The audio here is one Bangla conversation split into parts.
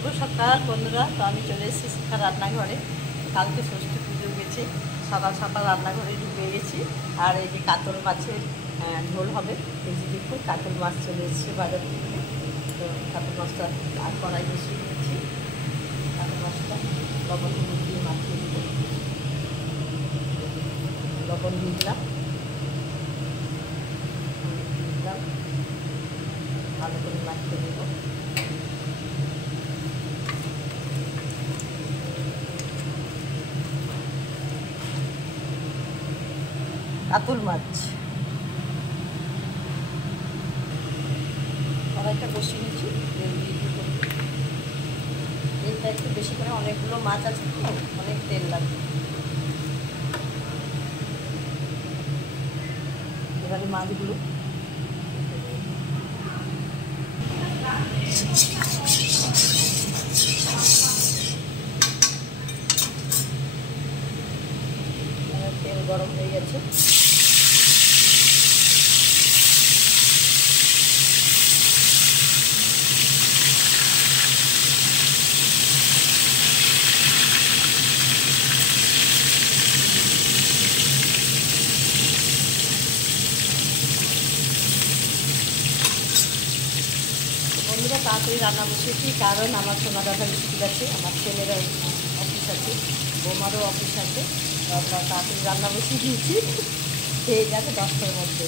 শুভ সকাল বন্ধুরা। তো আমি চলে এসেছি শিক্ষা রান্নাঘরে। কালকে ষষ্ঠী পুজো গেছে, সকাল সকাল রান্নাঘরে ঢুকে গেছি। আর এই যে কাতল মাছের ঝোল হবে। এই যে দেখুন কাতল মাছ চলে এসেছে বাজার থেকে। তো কাতল মাছটা আর কড়াই বসিয়ে নিয়েছি। কাতল মাছটা লবণ হলুদ দিয়ে মাখিয়ে দিব। লবণ দিয়ে দিলাম, ভালো করে মাখিয়ে দেব। কাতল মাছ কড়াইটা বসিয়ে নিচ্ছি, তেল দিয়ে দিব। তেলটা একটু বেশি করে, অনেকগুলো মাছ আছে তো অনেক তেল লাগবে। এবারে মাছগুলো তেল গরম হয়ে গেছে। বন্ধুরা তাড়াতাড়ি রান্না বসেছি, কারণ আমার সোনা দাদার স্কুল আছে, আমার ছেলেরও অফিস আছে, বৌমারও অফিস আছে। তো আমরা তাড়াতাড়ি রান্না বসিয়ে দিয়েছি, খেয়ে যাবে 10টার মধ্যে।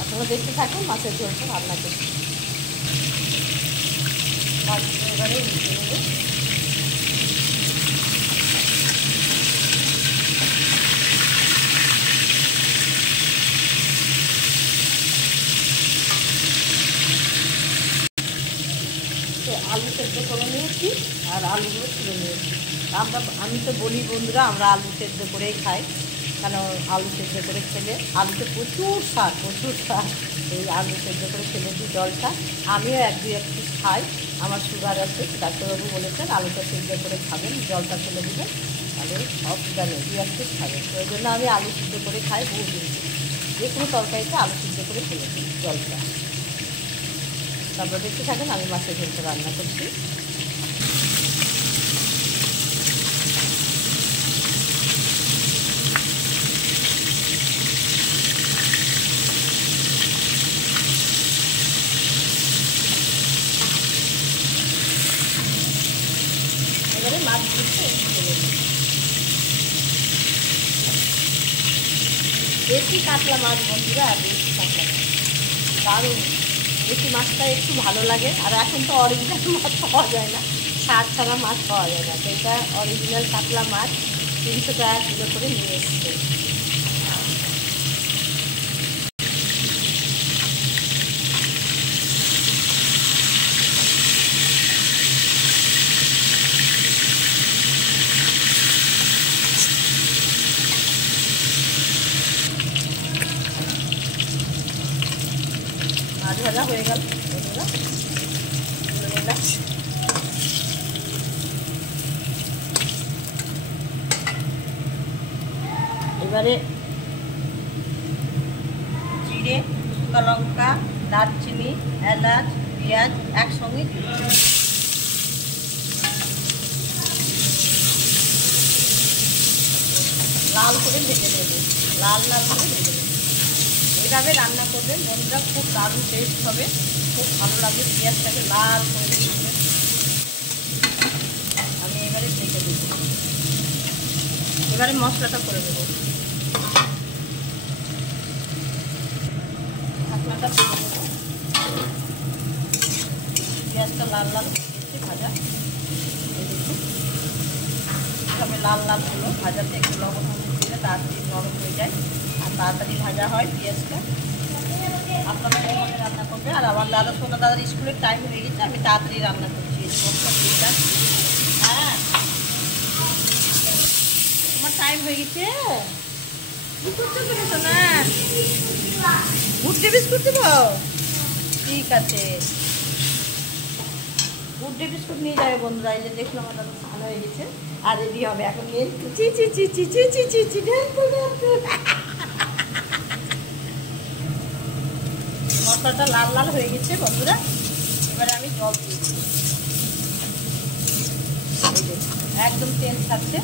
আপনারা দেখতে থাকুন মাছের ঝোলটা রান্না করছি। মাছটা এবারে উঠিয়ে নেব। আলু সেদ্ধ করে নিয়েছি আর আলুগুলো তুলে নিয়েছি। আমি তো বলি বন্ধুরা, আমরা আলু সেদ্ধ করেই খাই, কারণ আলু সেদ্ধ করে খেলে আলুতে প্রচুর স্বাদ। এই আলু সেদ্ধ করে খেলে দিই জলটা। আমিও এক পিস খাই, আমার সুগার আছে, ডাক্তারবাবু বলেছেন আলুটা সেদ্ধ করে খাবেন, জলটা ফেলে দেবেন, তাহলে অসুবিধা নেই, 2 পিস খাবেন। ওই জন্য আমি আলু সিদ্ধ করে খাই বহুদিন। যে কোনো তরকারিতে আলু সিদ্ধ করে ফেলে দিই জলটা। তারপর দেখতে থাকেন আমি মাছের ঝোলটা রান্না করছি। এবারে মাছগুলো দেশি কাতলা মাছ বন্ধুরা, দেশি কাতলা মাছ দারুণ। দেশি মাছটা একটু ভালো লাগে। আর এখন তো অরিজিনাল মাছ পাওয়া যায় না, সার ছাড়া মাছ পাওয়া যায় না। তো এটা অরিজিনাল কাতলা মাছ 300 টাকা কিলো করে নিয়ে এসছে। মাছ ভাজা হয়ে গেল বন্ধুরা, এবারে জিরে, শুকনো লঙ্কা, দারচিনি, এলাচ, পেঁয়াজ একসঙ্গে লাল করে ভেজে নেব, লাল করে ভেজে নেব। এভাবে রান্না করবেন বন্ধুরা, খুব দারুণ টেস্ট হবে, খুব ভালো লাগবে। পেঁয়াজটাকে লাল করে ভেজে আমি এবারে ঢেকে দেব। এবারে মশলাটা করে দেবো। ঢাকনাটা তুলে দেবো। পেঁয়াজটা লাল হয়েছে ভাজা, দেখুন এভাবে লাল হলো। ভাজাতে একটু লবণ হলুদ দিলে তাড়াতাড়ি নরম হয়ে যায় আর তাড়াতাড়ি ভাজা হয় পেঁয়াজটা। আপনারা এইভাবে রান্না করবে। আর আমার সোনা দাদার স্কুলের টাইম হয়ে গেছে, আমি তাড়াতাড়ি রান্না করছি। হ্যাঁ, তোমার টাইম হয়ে গেছে। কি করছো তুমি সোনা? গুড ডে বিস্কুট দেবো? ঠিক আছে, গুড ডে বিস্কুট নিয়ে যাবে বন্ধুরা। এই যে দেখলো আমার দাদা স্নান হয়ে গেছে আর রেডি হবে এখন। মশলাটা লাল হয়ে গেছে বন্ধুরা। এবারে আমি জল দিয়েছি। এই যে একদম তেল ছাড়ছে।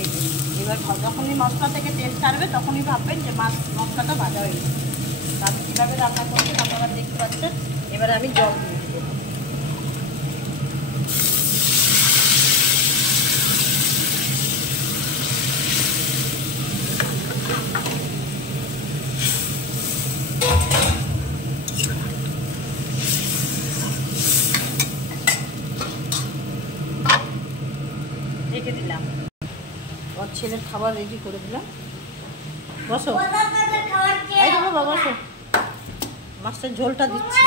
এই যে এবার যখনই মশলা থেকে তেল ছাড়বে তখনই ভাববেন যে মশলাটা ভাজা হয়ে গেছে। আমি কীভাবে রান্না করছি আপনারা দেখতে পাচ্ছেন। এবারে আমি জল দিয়ে দেবো। রেখে দিলাম। আমার ছেলের খাবার রেডি করে দিলাম। বসো, এই তো বাবা বসো, মাছটার ঝোলটা দিচ্ছি।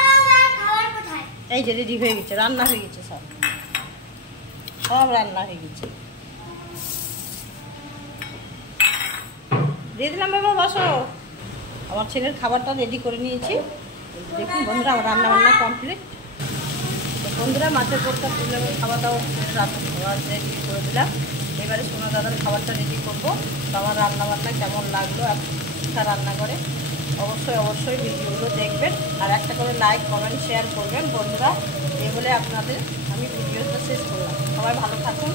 এই যে রেডি হয়ে গেছে, রান্না হয়ে গেছে, সব সব রান্না হয়ে গেছে। দিয়ে দিলাম বাবা, বসো। আমার ছেলের খাবারটা রেডি করে নিয়েছি। দেখুন বন্ধুরা, আমার রান্না বান্না কমপ্লিট। তো বন্ধুরা, মাছের পোড়টা তুলে খাওয়া দাওয়া রান্না রেডি করে দিলাম। এবারে সোনা দাদার খাবারটা রেডি করবো। তো আমার রান্নাবান্না কেমন লাগলো, একটা রান্না করে অবশ্যই ভিডিওগুলো দেখবেন। আর একটা করে লাইক কমেন্ট শেয়ার করবেন বন্ধুরা। এই বলে আপনাদের আমি ভিডিওটা শেষ করলাম। সবাই ভালো থাকুন।